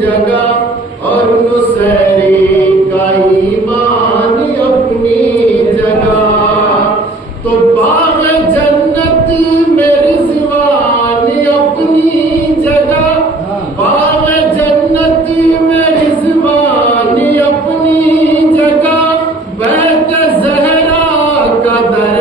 جگہ اور نصیری کا ایمان اپنی اللہ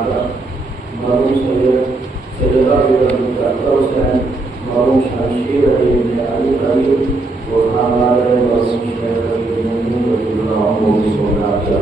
ماتا مرحوم سیدہ بیگم اختر حسین، مرحوم شمشیر علی بن علی قریب اور خاندان مرحوم شیخ علی بن رضی اللہ عنہ کی سوگات سے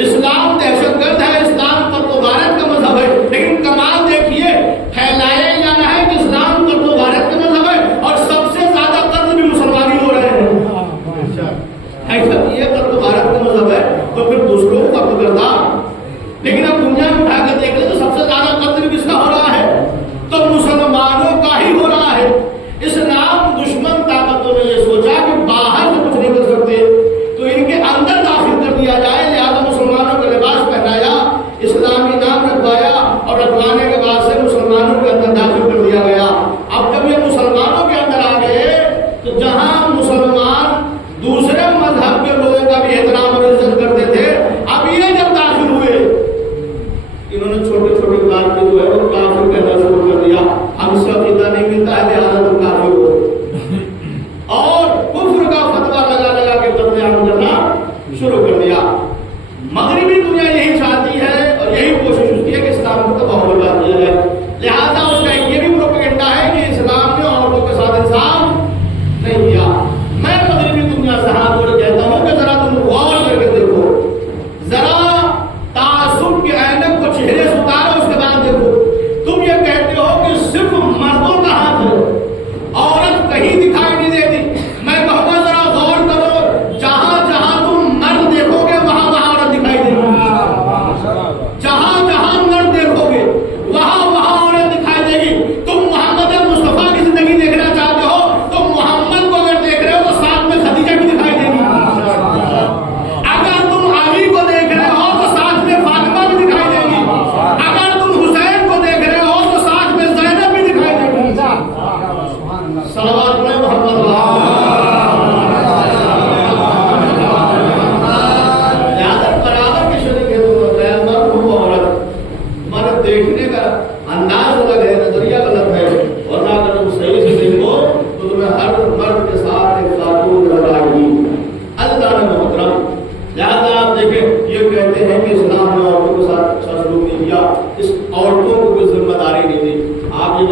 اسلام دہشت گرد ہے، اسلام پر تو غارت کا مذہب ہے، لیکن کمال دیکھیے پھیلایا جانا ہے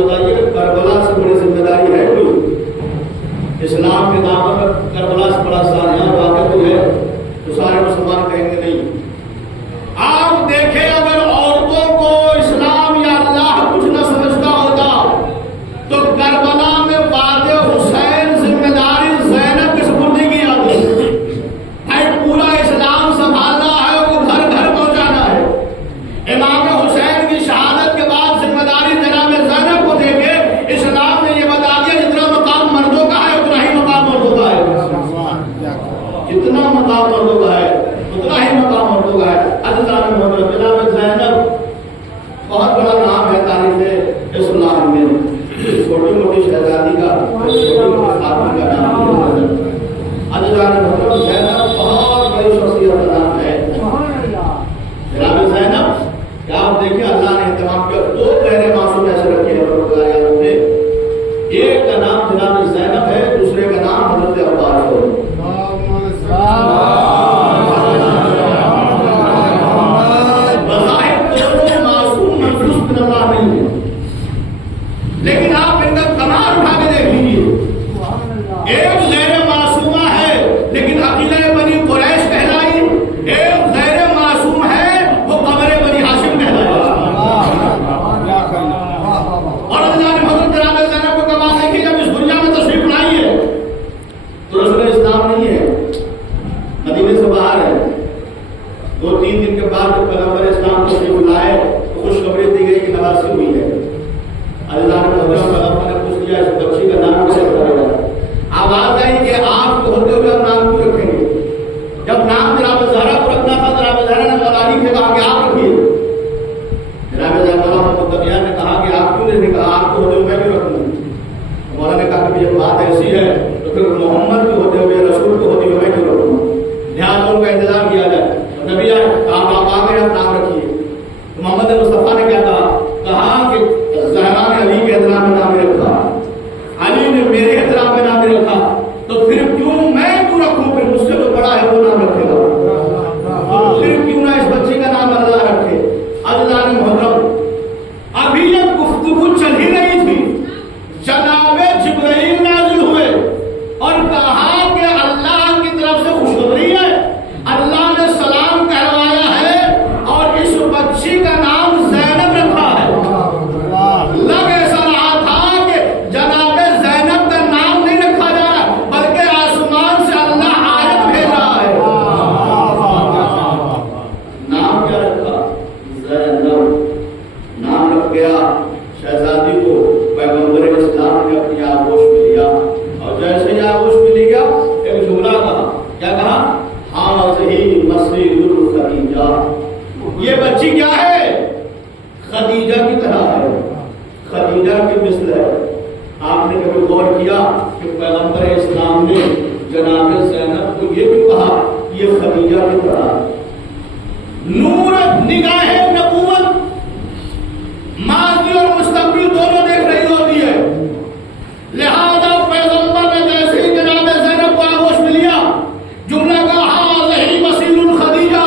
بتائیے کربلا سے بڑی ذمہ داری ہے کوئی؟ اسلام کے نام پر کربلا سے بڑا سانحہ واقع کوئی ہے تو سارے مسلمان کہیں گے نہیں۔ آپ دیکھیں اگر عورتوں کو اسلام یا اللہ کچھ نہ سمجھتا ہوتا تو کربلا میں وعد حسین ذمہ داری زینب کے سپرد کی جاتی ہے۔ پورا اسلام سنبھالنا ہے، وہ گھر گھر پہنچانا ہے۔ امام حسین کی شہادت کے بعد ذمہ داری جناب زینب کو دے کے اسلام نے یہ بتا دیا جتنا مقام مردوں کا ہے اتنا ہی مقام مردوں کا ہے، جتنا مقام مردوں کا ہے اتنا ہی مقام مردوں کا ہے۔ جناب زینب بہت بڑا نام ہے تاریخ اسلام میں، چھوٹی موٹی شہزادی کا چھوٹی موٹی خاتون کا نام زینب بہت بڑی شخصیت کا نام ہے۔ جناب زینب کیا آپ دیکھیں اللہ نے اہتمام کیا، دو پہلے معصوم ایسے رکھے ہیں پروردگار نے، ایک کا نام جناب زینب ہے، دوسرے کا نام حضرت عباس ہے۔ لیکن آپ ان کا کمال اٹھا کے دیکھ لیجیے، ایک غیر معصومہ ہے لیکن عقیلہ بنی قریش کہلائی، ایک غیر معصوم ہے وہ قمر بنی ہاشم کہلائی۔ اور اللہ نے حضرت جناب زینب کو کمال دیکھی، جب اس دنیا میں تشریف لائی ہے تو رسول اسلام نہیں ہے، مدینے سے باہر ہے۔ 2-3 دن کے بعد جب پیغمبر اسلام تشریف لائے تو خوشخبری دی گئی کہ نواسی ہوئی ہے۔ اللہ نے پوچھ دیا اس بچی کا نام کیسے رکھا گیا؟ آواز آئی کہ آپ کو ہوتے ہوئے ہم نام کیوں رکھیں گے؟ جب نام جناب زہرا کو رکھنا تھا جناب زہرا نے مولا سے کہا کہ آپ رکھیے، جناب زہرا نے کہا کہ آپ کیوں نہیں کہا، آپ کو ہوتے ہوئے میں کیوں رکھوں؟ مولا نے کہا کہ یہ بات ایسی ہے تو پھر محمد کے ہوتے ہوئے رسول کو ہوتے ہوئے میں کیوں رکھوں؟ لہٰذا ان کا انتظام کیا جائے۔ نبی آپ آگے آپ نام رکھیے۔ محمد مصطفیٰ نے کیا کہا کہ زہرا نے علی کے احترام میں نام رکھا، علی نے میرے احترام میں نام رکھا، تو پھر کیوں میں کیوں رکھوں؟ پھر مجھ سے تو بڑا ہے وہ نام رکھے گا، پھر کیوں نہ اس بچے کا نام اللہ رکھے؟ اللہ نے محترم ابھی یہ گفتگو چل ہی رہی تھی، جناب جبرائیل نازل ہوئے اور کہا کہ اللہ کی طرف سے خوشخبری ہے، اللہ نے سلام کروایا ہے اور اس بچی کا نام زینب رکھا ہے۔ لگ ایسا رہا تھا کہ جناب زینب کا نام نہیں رکھا جا رہا بلکہ آسمان سے اللہ آیت بھیج رہا ہے۔ نام کیا رکھا؟ زینب نام رکھ گیا۔ شہزادی کو پیغمبر اسلام نے اپنی آغوش میں لیا اور جیسے ہی آغوش میں لے گیا ایک جملہ کہا، کیا کہا؟ ہاذہی مسجد خدیجہ، یہ بچی کیا ہے؟ خدیجہ کی طرح ہے، خدیجہ کی مثل ہے۔ آپ نے کبھی غور کیا کہ پیغمبر اسلام نے جناب زینب کو یہ کیوں کہا یہ خدیجہ کی طرح ہے؟ نور نگاہ نبوت ماضی اور مستقبل دونوں دیکھ رہی ہوتی ہے، لہذا پیغمبر نے جیسے ہی جناب زینب کو آغوش میں لیا جملہ کہا ہاذہی مسیل خدیجہ،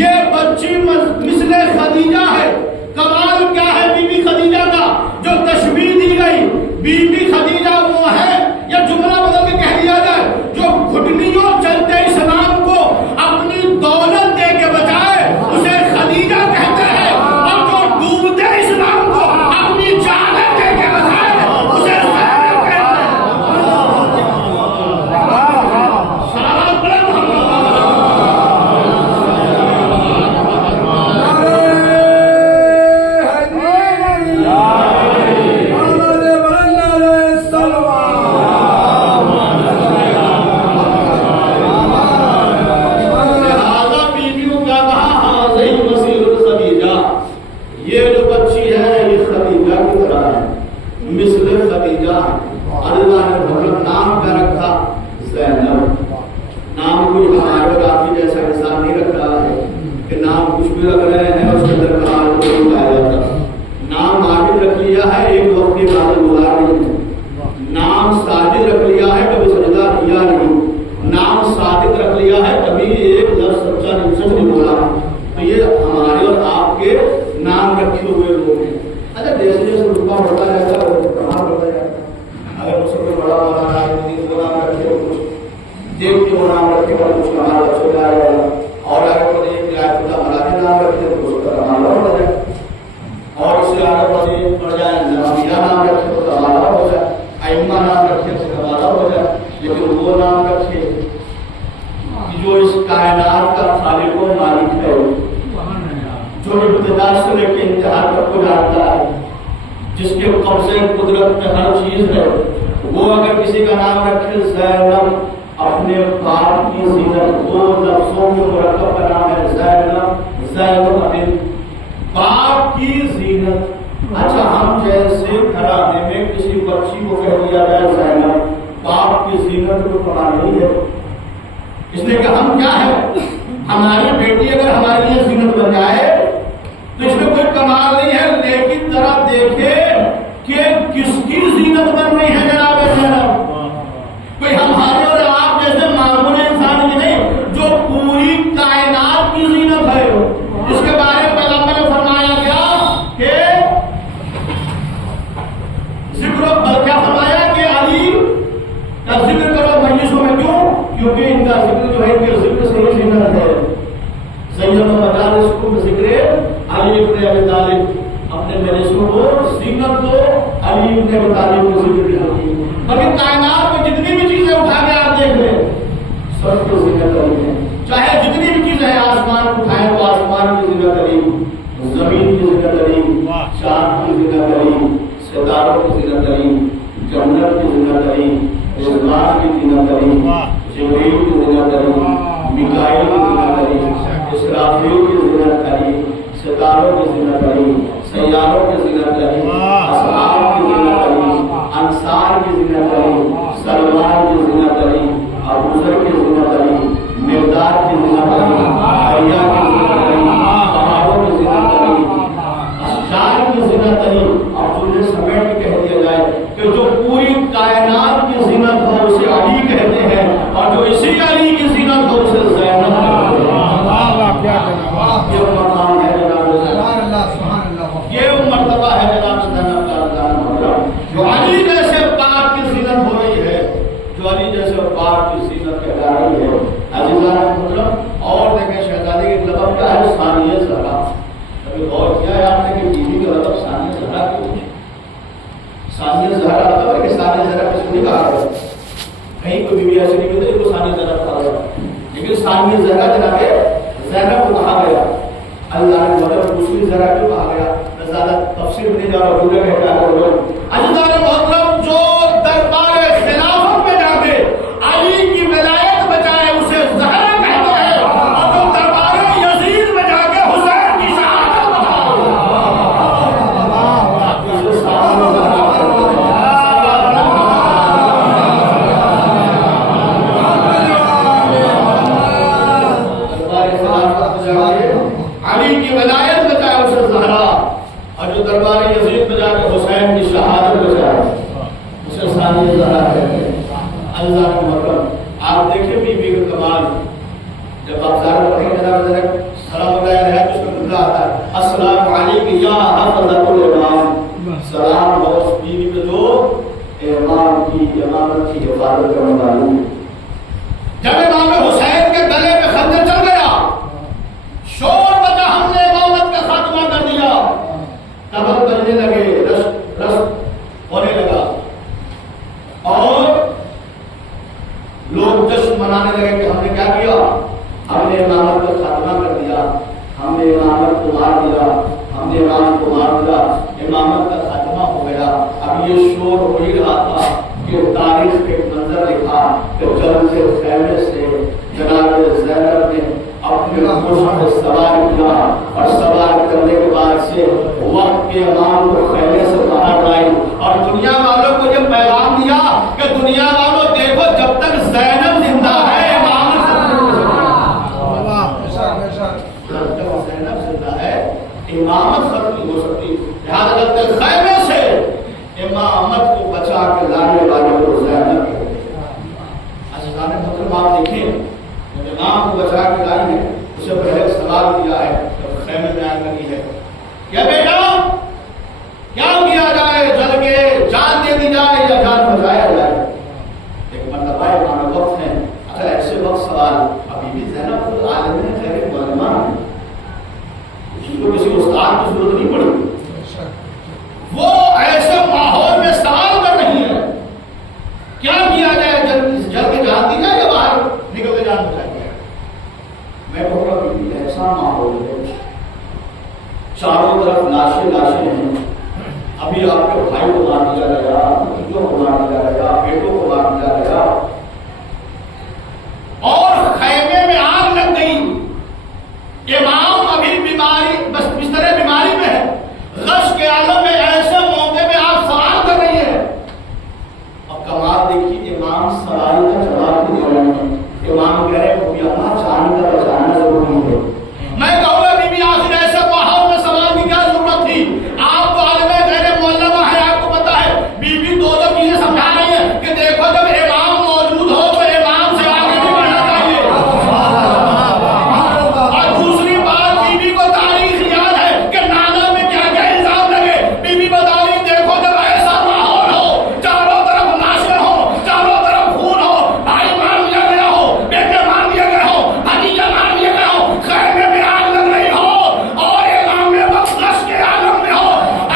یہ بچی مثل خدیجہ ہے۔ کمال کیا ہے بی بی خدیجہ کا جو تشبیہ دی گئی؟ بی بی خدیجہ وہ ہے، یا جملہ بدل کے کہہ دیا جائے، جو گھٹنیوں چلتے اسلام کو اپنی دولت دے کے بچائے اسے خدیجہ کہتے ہیں، اور جو ڈوبتے اسلام کو اپنی جانت دے کے بچائے اسے زینب کہتے ہیں۔ سلام پڑھیں اللہ نے بہت نام کا رکھا زینب۔ نام کوئی ہمارے اور آپ کی جیسا انسان نہیں رکھ رہا ہے کہ نام کچھ بھی رکھ رہے ہیں اس کے اندر کمال کو نہیں پایا جاتا۔ نام عابد رکھ لیا ہے، ایک وقت کی عبادت گزار نہیں ہے۔ نام ساجد رکھ لیا ہے، کبھی سجدہ کیا نہیں۔ نام صادق رکھ لیا ہے، کبھی ایک لفظ سچا نہیں سچ نہیں بولا۔ تو یہ ہمارے اور آپ کے نام رکھے ہوئے لوگ ہیں۔ اچھا جیسے جیسے رتبہ بڑھتا جاتا کے قبضے قدرت میں ہر چیز ہے. وہ اگر کسی کا نام رکھے زینب، اپنے باپ کی زینت، دو لفظوں میں مرکب کا نام ہے زینب، زینب اپنے باپ کی زینت. اچھا ہم جیسے گھرانے میں کسی بچی کو کہہ دیا جائے زینب، باپ کی زینت کو پڑھا نہیں ہے. اس نے کہا ہم کیا ہے، ہماری بیٹی اگر ہمارے لیے زینت بن جائے تو اس میں کوئی کمال نہیں ہے. لیکن ذرا دیکھے کہ کس کی زینت بن رہی ہے جناب زینب. کوئی ہمارے اور آپ جیسے معمول انسان کی نہیں، جو پوری کائنات کی زینت ہے. اس کے بارے میں پیغمبر نے فرمایا گیا کہ کیا فرمایا کہ علی کا ذکر کرو مجلسوں میں. کیوں؟ کیونکہ ان کا ذکر جو ہے ان کے ذکر سے ہی زینت ہے. سید مجالس کو ذکر علی ابن ابی طالب، اپنے مجلسوں کو زینت دو علی ابن ابی طالب کو ذکر دیا. لیکن کائنات میں جتنی بھی چیزیں اٹھا کے آپ دیکھ لیں سب کو زینت علی ہے. چاہے جتنی بھی چیزیں آسمان اٹھائیں تو آسمان کی زینت علی، زمین کی زینت علی، چاند کی زینت علی، ستاروں کی زینت علی، جنت کی زینت علی، رضوان کی زینت علی، جبریل کی زینت علی، میکائیل کی زینت علی، اسرافیل کی زینت علی، ستاروں کی زینت علی، سیاروں کی زینت علی، اصحاب کی زینت علی، انصار کی زینت علی، سلمان کی زینت علی، ابوذر کی زینت علی، مقدار کی زینت علی، حیا کی زینت علی، پہاڑوں کی زینت علی، اشجار کی زینت علی. اب تم نے سمیٹ کے کہہ دیا جائے کہ جو پوری کائنات کی زینت ہو اسے علی کہتے ہیں، اور جو اسی علی کی زینت ہو اسے زینب کہتے ہیں. یہ مقام ہے جناب زینب، یہ مرتبہ ہے جناب زینب کا. جو علی جیسے باپ کی زینت ہو رہی ہے، جو علی جیسے باپ کی زینت کہلا رہی ہے. عزیزان محترم، اور دیکھیں شہزادی کے لقب کیا ہے؟ ثانیہ زہرا. کبھی غور کیا ہے آپ نے کہ بیوی کا لقب ثانیہ زہرا کیوں ہے؟ ثانیہ زہرا لقب ہے کہ ثانیہ زہرا کسی کو نہیں کہا گیا، کہیں کوئی بیوی ایسی نہیں ملتی جس کو ثانیہ زہرا کہا گیا، لیکن ثانیہ زہرا جناب زینب کو کہا گیا. اللہ نے مطلب دوسری زہرا کیوں کہا گیا؟ میں زیادہ تفصیل نہیں جا رہا ہوں. عزیزان محترم، جو دربار خلافت میں جا کے علی کی ولایت بچائے اسے زہرا کہتے ہیں، اور جو دربار یزید میں جا کے حسین کی شہادت بچائے علی کی ولایت بچائے اسے زہرا، اور جو دربار یزید میں جا کے حسین کی شہادت بچائے اسے ثانیہ زہرا کہتے ہیں. اللہ کا مطلب آپ دیکھیں بیوی کا کمال. جب آپ زہرا پڑھیں جناب ذرا سلام علیہ ہے تو اس میں جملہ آتا ہے السلام علیکم یا حفظۃ الامام. سلام ہو اس بیوی پہ جو امام کی امامت کی حفاظت کرنے والی. جب امام حسین کے گلے میں خنجر چل گیا، شور بچا، ہم نے امامت کا خاتمہ کر دیا، تبر بجنے لگے، رشک رشک ہونے لگا، اور لوگ جشن منانے لگے کہ ہم نے کیا کیا، ہم نے امامت کا خاتمہ کر دیا، ہم نے امامت کو مار دیا، ہم نے امام کو مار دیا، امامت کا خاتمہ ہو گیا. اب یہ شور ہو ہی رہا تھا کہ تاریخ کے منظر لکھا کہ جب سے خیمے سے جناب زینب نے اپنے گھوڑے پر سوار کیا، اور سوار کرنے کے بعد سے وقت کے امام کو خیمے سے باہر لائی، اور دنیا والوں کو یہ پیغام دیا کہ دنیا والوں دیکھو جب تک زینب زندہ ہے امامت زندہ ہے، امامت ختم نہیں ہو سکتی. لہٰذا جب تک خیمے سے امامت کو بچا کے لانے والے کو زینب کہتے ہیں. عزیزان محترم، آپ دیکھیں جب امام کو بچا کے لائی ہے اسے پہلے سوال کیا ہے جب خیمے میں آنے لگی ہے، کیا بیٹا کیا کیا جائے، جل کے جان دے دی جائے یا جان بچایا جائے؟ ایک مرتبہ امام وقت ہے. اگر ایسے وقت سوال، ابھی بھی زینب خود عالم ہے، خیر معلومہ ہے، اس کو کسی استاد کی ضرورت نہیں پڑی. وہ ایسے ماحول میں مار دیا گیا، بھتیجوں کو مار دیا گیا، بیٹوں کو مار دیا گیا، اور خیمے میں آگ لگ گئی۔ امام ابھی بیماری بس بستر بیماری میں ہے، غش کے عالم میں ایسے موقع میں آپ سوال کر رہی ہیں۔ اب کمال دیکھیے، امام سوال کا جواب بھی دے رہے ہیں۔ امام کہہ رہے ہیں یہاں جان کا بچانا ضروری ہے۔ میں کہوں گا بی بی آخر ایسے ماحول میں سوال کی کیا ضرورت تھی؟ آپ تو عالم غیر معلمہ ہے، آپ کو پتا ہے بی بی دو چیزیں سمجھا رہی ہیں کہ دیکھو جب امام موجود ہو تو امام سے آگے نہیں بڑھنا چاہیے، اور دوسری بات بی بی کو تاریخ یاد ہے کہ نانا میں کیا کیا الزام لگے۔ بی بی بتا رہی دیکھو جب ایسا ماحول ہو، چاروں طرف ناشر ہو، چاروں طرف خون ہو، بھائی مار لیا گیا ہو، بیٹے مار لیے گئے ہو، بھتیجا مار لیے گئے ہو، خیمے میں آگ لگ رہی ہو، اور امام وقت غش کے عالم میں ہو،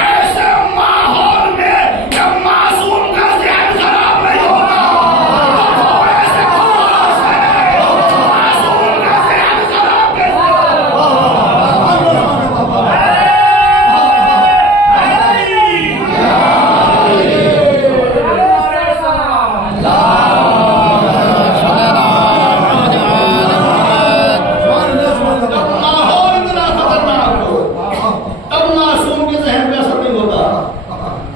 ایسے ماحول میں جب معصوم کا ذہن خراب نہیں ہوتا تو ایسے خلاص ہے معصوم کا ذہن خراب کیسے ماحول اتنا خطرناک ہو تب معصوم کے ذہن پہ اثر نہیں ہوتا۔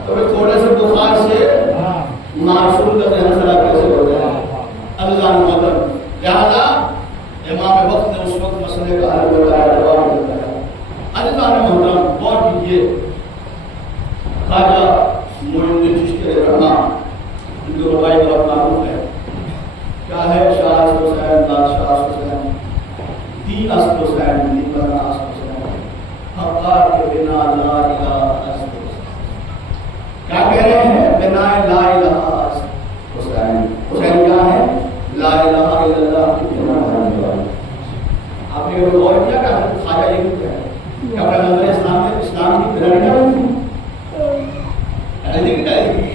تو تھوڑے سے بخار سے معصوم کا ذہن خراب کیسے ہو گیا؟ عزیزان محترم، لہذا امام وقت نے اس وقت مسئلے کا حل بتایا، جواب بتایا۔ عزیزان محترم، غور کیجیے، خواجہ معین الدین چشتی رحمہ ان کی ربائی بہت معروف ہے، کیا ہے؟ شاہ حسین بادشاہ حسین دی است حسین دی بنا است حسین حقار کے بنا لا الہ است حسین۔ کیا کہہ رہے ہیں؟ بنا لا الہ است حسین۔ حسین کیا ہے؟ لا الہ الا اللہ کی بنا بنانے والا۔ آپ نے یہ غور کیا کہ خواجہ یہ کیا ہے؟ کیا پیغمبر اسلام میں اسلام کی بنا نہیں ڈالی تھی؟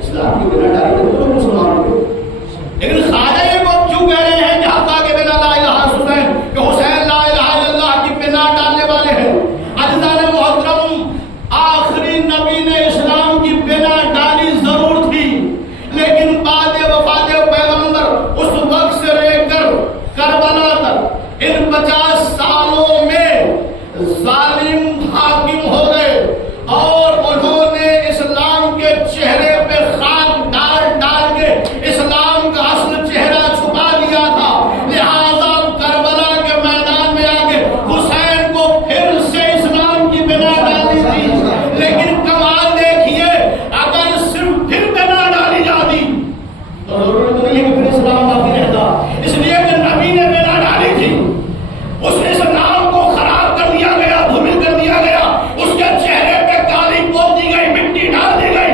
اسلام کی بنا ڈالی تو دونوں مسلمان ہوئے، لیکن خواجہ یہ کو کیوں کہہ رہے ہیں کہ حقا کے بنا لا الہ حسین، کہ حسین لا الہ الا اللہ کی بنا ڈالنے والے ہیں؟ عزیزان محترم، آخری نبی نے اسلام کی بنا ڈالی ضرور تھی، لیکن بعد وفات پیغمبر اس وقت سے لے کر کربلا تک ان 50 سالوں میں ظالم حاکم ہو گئے، اور انہوں نے اسلام کے چہرے پہ خاک ڈال ڈال کے اسلام کا اصل چہرہ چھپا دیا تھا۔ لہذا کربلا کے میدان میں آ کے حسین کو پھر سے اسلام کی بنا ڈالی تھی، لیکن کمال دیکھیے، اگر صرف پھر بنا ڈالی جاتی تو ضرورت نہیں ہے کہ پھر اسلام باقی رہتا، اس لیے کہ نبی نے بنا ڈالی تھی، اس اسلام کو خراب کر دیا گیا، دھمل کر دیا گیا، اس کے چہرے پہ کالی پوت دی گئی، مٹی ڈال دی گئی۔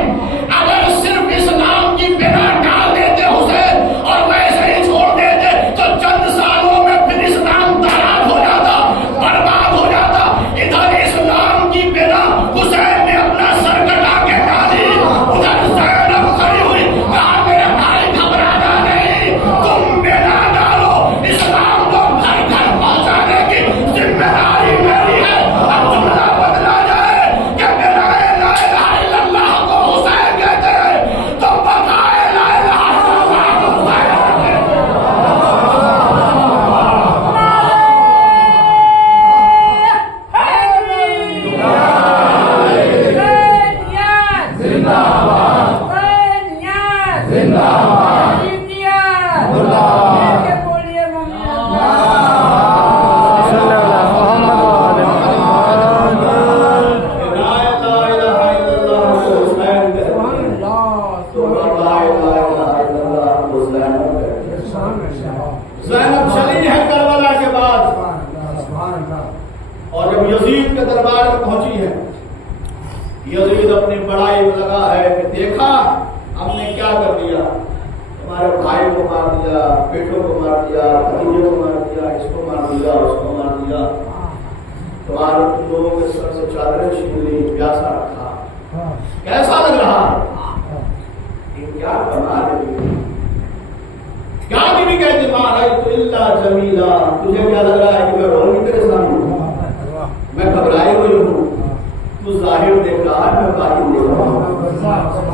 اگر صرف اسلام کی بنا ڈال دیتے حسین اور ویسے ہی چھوڑ دیتے تو چند سالوں میں پھر اسلام تباہ ہو جاتا، برباد ہو جاتا۔ ادھر اسلام کی بنا حسین نے اپنا سر کٹا کے ڈالی، ادھر زینب کھڑی ہوئی، کہا میرے بھائی گھبرانا نہیں، تم بنا ڈالو، اسلام کو گھر گھر پہنچانے کی ذمہ داری میری ہے۔ اب جملہ بدلا جائے کہ بنا لا الہ الا اللہ کو حسین کہتے ہیں تو بقائے لا الہ الا اللہ کو حسین کہتے ہیں۔ زینب چلی ہے کربلا کے بعد، اور جب یزید کے دربار میں پہنچی ہے، یزید اپنی بڑائی میں لگا ہے کہ دیکھا ہم نے کیا کر دیا، تمہارے بھائی کو مار دیا، بیٹوں کو مار دیا، بھتیجوں کو مار دیا، اس کو مار دیا، اس کو مار دیا، تمہارے لوگوں کے سر سے چادریں چھین لی، پیاسا رکھا، کیسا لگ رہا؟ یہ کیا کرنا ہے؟ کیا بھی کہتے مَا اللہ جمیلا، تجھے کیا لگ رہا ہے کہ میں رو نہیں تیرے سامنے، میں گھبرائے ہوئی ہوں، تو ظاہر دیکھ رہا ہے، میں باطن دیکھ رہا ہوں۔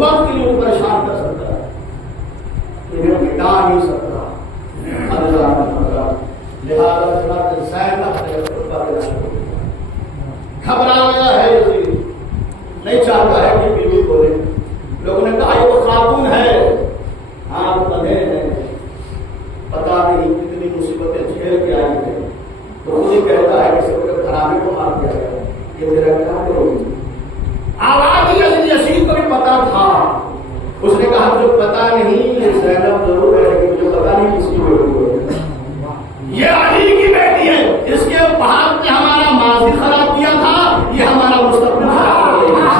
وقت کے لیے ان کو پریشان کر سکتا ہے، انہیں مٹا نہیں سکتا۔ اللہ نے فرمایا لہٰذا جناب زینب نے خطبہ دینا شروع کیا، گھبرا گیا ہے یزید، نہیں چاہتا ہے کہ بیوی بولے۔ لوگوں نے کہا یہ وہ خاتون ہے، ہاتھ بندھے ہیں، پتا نہیں کتنی مصیبتیں جھیل کے آئی ہیں، تو خود ہی کہتا ہے کہ سب کے خرابے کو مار دیا گیا، یہ میرا کیا کرو گی؟ آواز یزید کو بھی پتا تھا، اس نے کہا مجھے پتا نہیں، یہ زینب ضرور ہے لیکن مجھے پتا نہیں کس کی بیٹی ہے، یہ علی کی بیٹی ہے، اس کے بہار نے ہمارا ماضی خراب کیا تھا، یہ ہمارا مستقبل خراب کرے گا،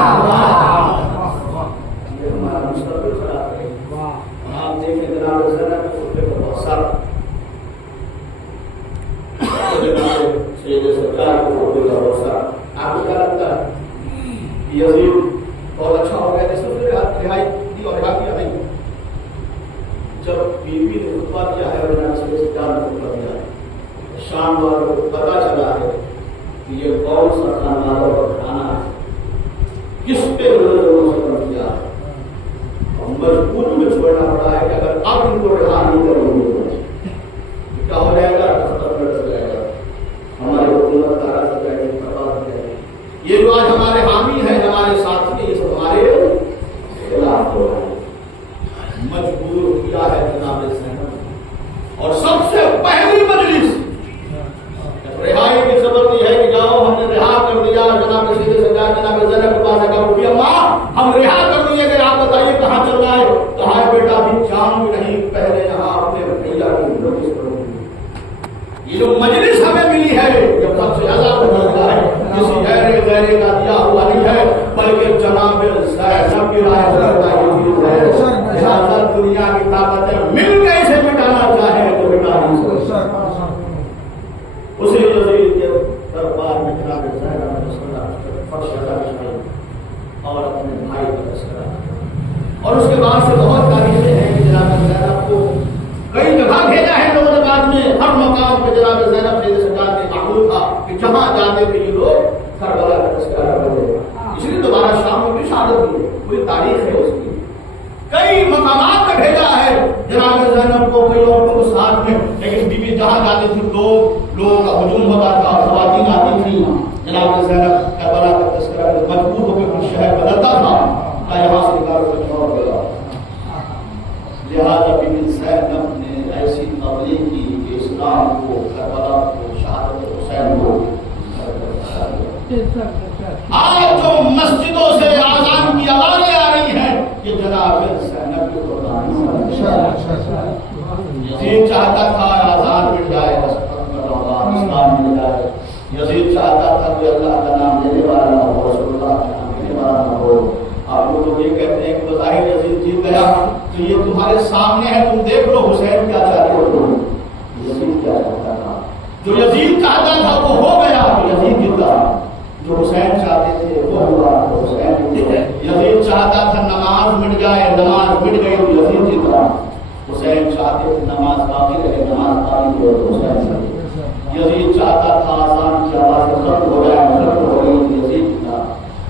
یہ ہمارا مستقبل خراب کرے گا۔ آپ دیکھیں جناب زینب کے خطبے کو بہت سارا جناب سید سرکار کو خطبے کا بہت سارا، آپ کو کیا لگتا ہے یزید بہت اچھا ہو گیا جیسے اس نے رہائی دی اور رہا کیا نہیں؟ جب بیوی نے خطبہ کیا ہے اور جناب سید سرکار نے خطبہ دیا ہے، شام والوں کو پتا چلا ہے کہ یہ کون سا کھانا اور کھانا ہے، کس پہ لوگوں سے کر دیا ہے، اور مجبوری میں چھوڑنا پڑا ہے کہ اگر اب ان کو رہا نہیں کریں گے کیا ہو جائے گا، ختم کر جائے گا، ہماری حکومت تارا سے جائے گی، برباد ہو جائے گی۔ یہ جو آج ہمارے حامی ہیں، ہمارے ساتھی ہیں، یہ سب ہمارے خلاف ہو رہے ہیں، مجبور کیا ہے جناب زینب، اور سب سے پہلی مجلس رہائی کی خبر دی ہے کہ جاؤ ہم نے رہا کر دیا، جناب سید سرکار جناب زینب کے پاس آ کر اماں ہم رہا کر دیے گئے، آپ بتائیے کہاں چل رہا ہے؟ کہا ہے بیٹا ابھی جان بھی نہیں، پہلے یہاں اپنے بھیا کی نوٹس کرو۔ یہ جو مجلس ہمیں ملی ہے یہ سب سے زیادہ مزہ ہے، کسی غیر کا دیا ہوا نہیں ہے، بلکہ جناب زینب کی رائے کرتا ہے، لہٰذا دنیا کی طاقتیں مل کے اسے مٹانا چاہے تو مٹا نہیں سکتا۔ اسی یزید کے دربار میں جناب زینب نے فرش بچھائی اور اپنے بھائی کا تذکرہ، اور اس کے بعد سے بہت تاریخیں ہیں کہ جناب زینب کو کئی جگہ بھیجا ہے لوگوں نے، بعد میں ہر مقام پہ جناب زینب سید سرکار کے معمول تھا کہ جہاں جاتے تھے یہ لوگ کربلا کا تذکرہ کرتے، اس لیے دوبارہ شام میں بھی شہادت ہوئی ہے، پوری تاریخ ہے اس کی، کئی مقامات پہ بھیجا ہے جناب زینب کو، کئی عورتوں کو ساتھ میں، لیکن بیوی جہاں جاتی تھی لوگوں کا ہجوم ہوتا تھا، خواتین آتی تھی، جناب زینب کربلا کا تذکرہ مجبور ہو کے اپنا شہر بدلتا تھا، نہ یہاں سے نکالو کچھ اور گیا۔ لہٰذا بن زینب نے ایسی تبلیغ کی کہ اسلام کو، کربلا کو، شہادت حسین کو، آج جو مسجدوں سے آزان کی آوازیں آ رہی ہیں یہ جناب زینب کی قربانی ہے۔ یزید چاہتا تھا آزان مل جائے، اسلام مل جائے، یزید چاہتا تھا کہ اللہ کا نام لینے والا نہ ہو، رسول اللہ کا نام لینے والا نہ ہو۔ آپ لوگ یہ کہتے ہیں کہ بظاہر یزید جیت گیا، تو یہ تمہارے سامنے ہے، تم دیکھ لو حسین کیا چاہتے ہو، یزید کیا چاہتا تھا، جو یزید چاہتا تھا وہ ہو گیا تو یزید جیتا، جو حسین چاہتے تھے وہ ہوا تو حسین جیتا۔ یزید چاہتا تھا نماز مٹ جائے، نماز مٹ گئی تو یزید جیتا، حسین چاہتے تھے نماز باقی رہے، نماز باقی رہے تو حسین جیتا۔ یزید چاہتا تھا آسان کی آواز ختم ہو جائے، ختم ہو گئی تو یزید جیتا،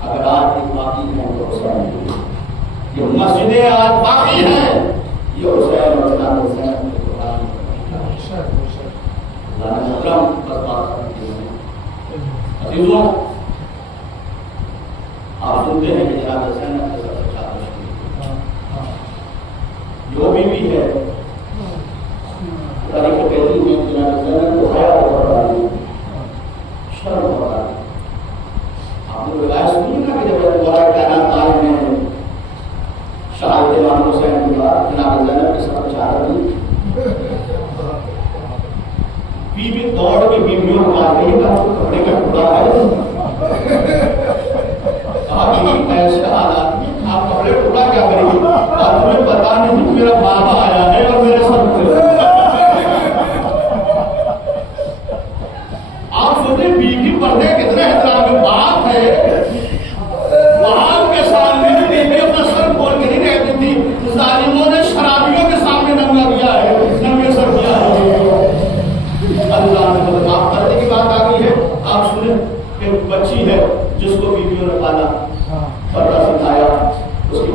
اگر آج بھی باقی ہیں تو حسین جیتا۔ یہ مسجدیں آج باقی ہیں، یہ حسین اور جناب زینب کی قربانی ہے۔ اللہ نے کرم بس بات کرتی ہے۔ عزیزوں آپ سنتے ہیں کہ جناب زینب کے سب سے اچھا جو بھی ہے تاریخ پہلی میں جناب زینب کو حیا ہو رہا ہے، شرم ہو رہا ہے۔ آپ نے روایت سنی نا کہ جب دوبارہ کائنات عالم میں شہادت امام حسین کے بعد جناب زینب کے ساتھ شہادت دی، بیوی دوڑ کے بیویوں کو آ گئی، کپڑے کا ٹکڑا ہے، کہا کہ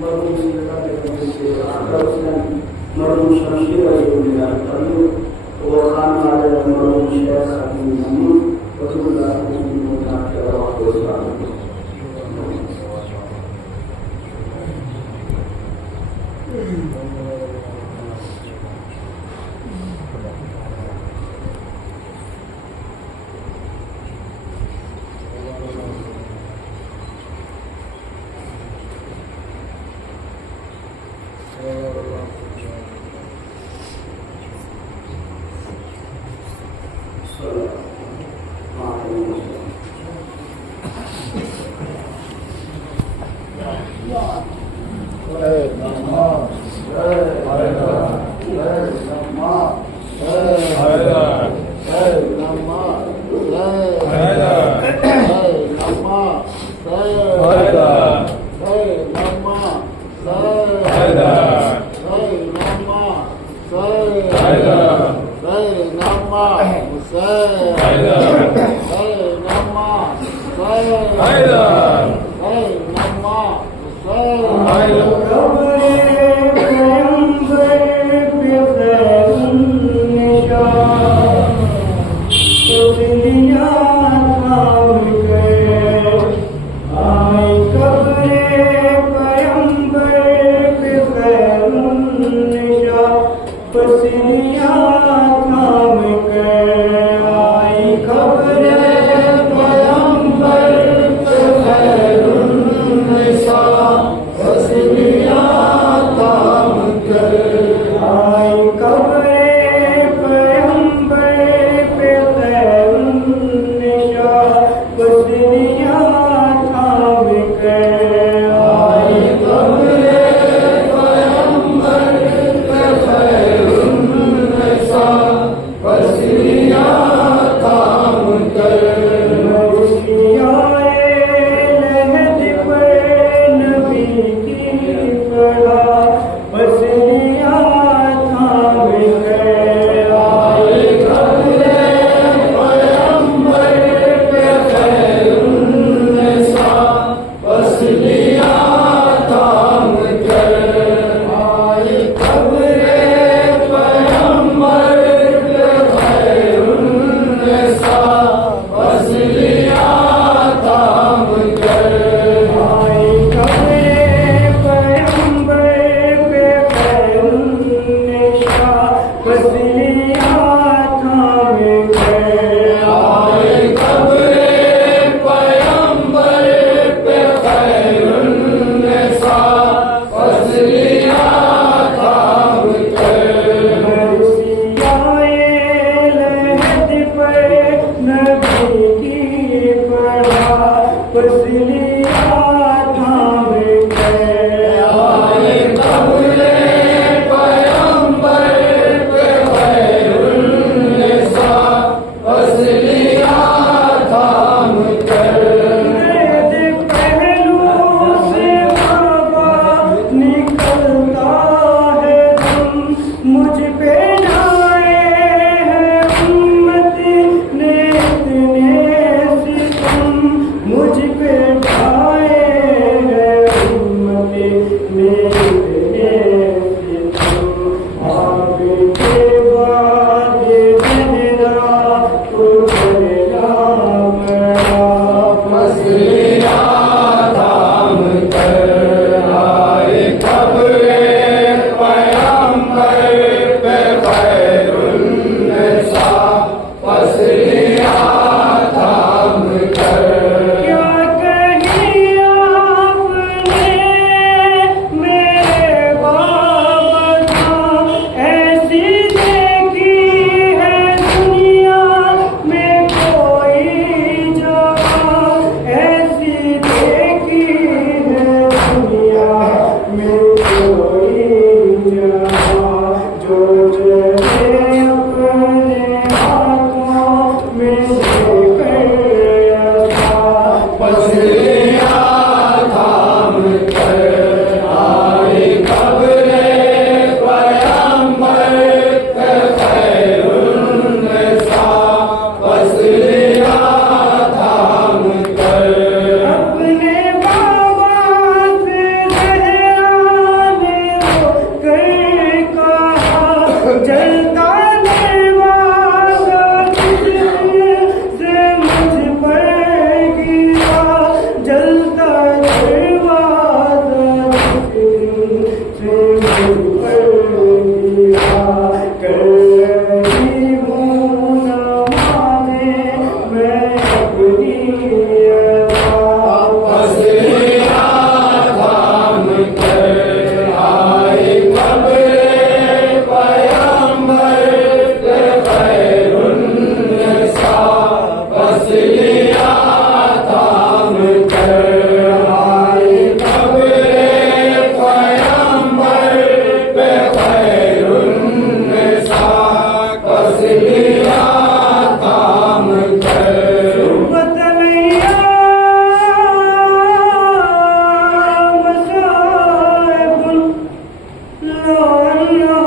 مرحوم سیدنا کے مرحوم شمشیر علی اور خاندان مرحوم شیخ حکیم محمود رسول اللہ کے وأن